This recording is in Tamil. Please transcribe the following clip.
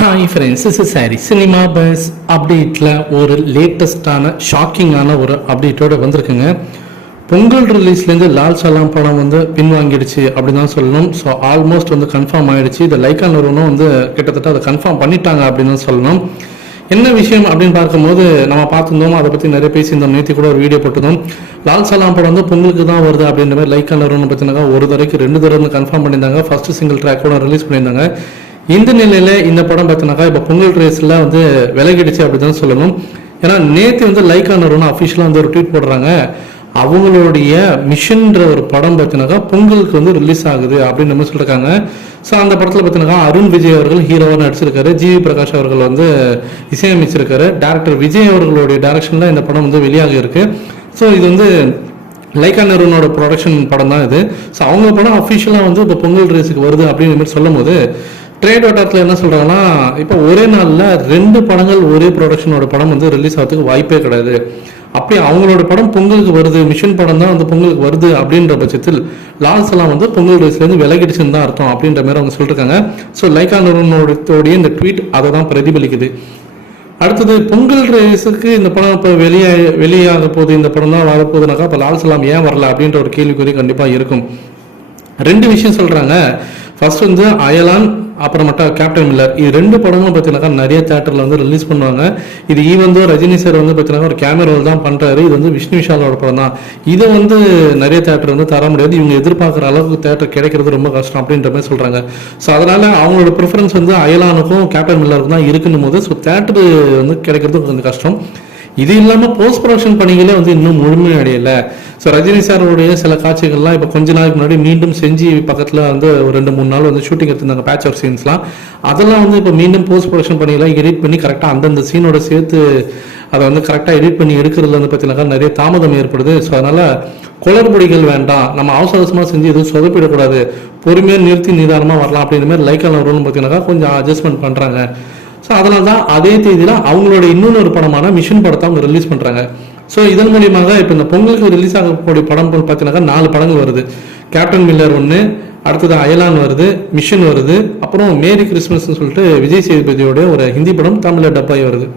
Hi friends is sorry cinema bus அப்டேட்டில் ஒரு லேட்டஸ்டான ஷாக்கிங்கான ஒரு அப்டேட்டோட வந்திருக்குங்க. பொங்கல் ரிலீஸ்லேருந்து லால் சலாம் படம் வந்து பின்வாங்கிடுச்சு அப்படின்னு தான் சொல்லணும். ஸோ ஆல்மோஸ்ட் வந்து கன்ஃபார்ம் ஆயிடுச்சு. இந்த லைக்கா நிறுவனம் வந்து கிட்டத்தட்ட அதை கன்ஃபார்ம் பண்ணிட்டாங்க அப்படின்னு தான் சொல்லணும். என்ன விஷயம் அப்படின்னு பார்க்கும்போது நம்ம பார்த்துருந்தோம். அதை பற்றி நிறைய பேசியிருந்தோம். நேற்று கூட ஒரு வீடியோ போட்டிருந்தோம். லால் சலாம் படம் வந்து பொங்கலுக்கு தான் வருது அப்படின்ற மாதிரி லைக்கா நிறுவனம் பார்த்தீங்கன்னா ஒரு தடவைக்கு ரெண்டு தடவை கன்ஃபார்ம் பண்ணியிருந்தாங்க. ஃபர்ஸ்ட் சிங்கிள் ட்ராக் கூட ரிலீஸ் பண்ணியிருந்தாங்க. இந்த நிலையில இந்த படம் பார்த்தீங்கன்னாக்கா இப்போ பொங்கல் ரேஸ்ல வந்து விலகிடுச்சு அப்படிதான் தான் சொல்லணும். ஏன்னா நேற்று வந்து லைக்கா ஆனவர்னு அஃபிஷியலாக வந்து ஒரு ட்வீட் போடுறாங்க. அவங்களுடைய மிஷன்ற ஒரு படம் பார்த்தீங்கன்னாக்கா பொங்கலுக்கு வந்து ரிலீஸ் ஆகுது அப்படின்னு நம்ம சொல்லியிருக்காங்க ஸோ அந்த படத்தில் பார்த்தீங்கன்னாக்கா அருண் விஜய் அவர்கள் ஹீரோவாக நடிச்சிருக்காரு. ஜிவி பிரகாஷ் அவர்கள் வந்து இசையமைச்சிருக்காரு. டேரக்டர் விஜய் அவர்களுடைய டேரக்ஷனில் இந்த படம் வந்து வெளியாக இருக்கு. ஸோ இது வந்து லைக்கா நிறுவனோட ப்ரொடக்ஷன் படம் தான் இது. ஸோ அவங்க படம் அஃபிஷியலாக வந்து இப்போ பொங்கல் ரேஸுக்கு வருது அப்படின்ற மாதிரி சொல்லும் போது ட்ரேட் வட்டாரத்தில் என்ன சொல்கிறாங்கன்னா இப்போ ஒரே நாளில் ரெண்டு படங்கள் ஒரே ப்ரொடக்ஷனோட படம் வந்து ரிலீஸ் ஆகிறதுக்கு வாய்ப்பே கிடையாது. அப்படி அவங்களோட படம் பொங்கலுக்கு வருது மிஷின் படம் தான் வந்து பொங்கலுக்கு வருது அப்படின்ற பட்சத்தில் லால்ஸ் எல்லாம் வந்து பொங்கல் ரேஸ்லேருந்து விலகிடுச்சுன்னு தான் அர்த்தம் அப்படின்ற மாதிரி அவங்க சொல்லியிருக்காங்க ஸோ லைகா நிறுவனத்தோடைய இந்த ட்வீட் அதை தான் பிரதிபலிக்குது. அடுத்தது பொங்கல் ரேஸுக்கு இந்த படம் இப்போ வெளியே வெளியாக போகுது இந்த படம் தான் வரப்போகுதுனாக்கா இப்போ லால்ஸ் எல்லாம் ஏன் வரல அப்படின்ற ஒரு கேள்விக்குறி கண்டிப்பாக இருக்கும். ரெண்டு விஷயம் சொல்கிறாங்க ஃபர்ஸ்ட் வந்து அயலான் அப்புறமேட்டா கேப்டன் மில்லர் இது ரெண்டு படங்களும் பார்த்தீங்கன்னாக்கா நிறைய தேட்டரில் வந்து ரிலீஸ் பண்ணுவாங்க. இது ஈவந்தோ ரஜினி சார் வந்து பார்த்தீங்கன்னா ஒரு கேமரா தான் பண்ணுறாரு இது வந்து விஷ்ணு விஷாலோட படம் தான். இதை வந்து நிறைய தேட்டர் வந்து தர முடியாது. இவங்க எதிர்பார்க்குற அளவுக்கு தேட்டர் கிடைக்கிறது ரொம்ப கஷ்டம் அப்படின்ற மாதிரி சொல்கிறாங்க ஸோ அதனால் அவங்களோட ப்ரிஃபரன்ஸ் வந்து அயலானுக்கும் கேப்டன் மில்லருக்கும் தான் இருக்குன்னு போது ஸோ தேட்டர் வந்து கிடைக்கிறது கொஞ்சம் கஷ்டம். இது இல்லாமல் போஸ்ட் ப்ரொடக்ஷன் பணிகளே வந்து இன்னும் முழுமை அடையலை. ஸோ ரஜினி சாரோடைய சில காட்சிகள்லாம் இப்போ கொஞ்ச நாளைக்கு முன்னாடி மீண்டும் செஞ்சு பக்கத்தில் வந்து ஒரு ரெண்டு மூணு நாள் வந்து ஷூட்டிங் எடுத்திருந்தாங்க பேட்ச் ஆஃப் சீன்ஸ்லாம் அதெல்லாம் வந்து இப்போ மீண்டும் போஸ்ட் ப்ரொடக்ஷன் பணியெல்லாம் எடிட் பண்ணி கரெக்டாக அந்தந்த சீனோட சேர்த்து அதை வந்து கரெக்டாக எடிட் பண்ணி எடுக்கிறதுல வந்து பார்த்தீங்கன்னா நிறைய தாமதம் ஏற்படுது. ஸோ அதனால் குளறுபடிகள் வேண்டாம். நம்ம அவசர அவசரமாக செஞ்சு எதுவும் சொதப்பிடக்கூடாது. பொறுமையாக நிறுத்தி நிதானமாக வரலாம் அப்படின்ற மாதிரி லைக்கான வரும்னு பார்த்தீங்கன்னா கொஞ்சம் அட்ஜஸ்ட்மெண்ட் பண்ணுறாங்க ஸோ அதனால தான் அதே தேதியில் அவங்களோட இன்னொரு படமான மிஷின் படத்தை அவங்க ரிலீஸ் பண்ணுறாங்க ஸோ இதன் மூலியமாக இப்போ இந்த பொங்கலுக்கு ரிலீஸ் ஆகக்கூடிய படம் பார்த்தீங்கன்னாக்கா நாலு படங்கள் வருது. கேப்டன் மில்லர் ஒன்று அடுத்தது அயலான் வருது மிஷன் வருது அப்புறம் மேரி கிறிஸ்மஸ்னு சொல்லிட்டு விஜய் சேதுபதியோட ஒரு ஹிந்தி படம் தமிழில் டப்பாய் வருது.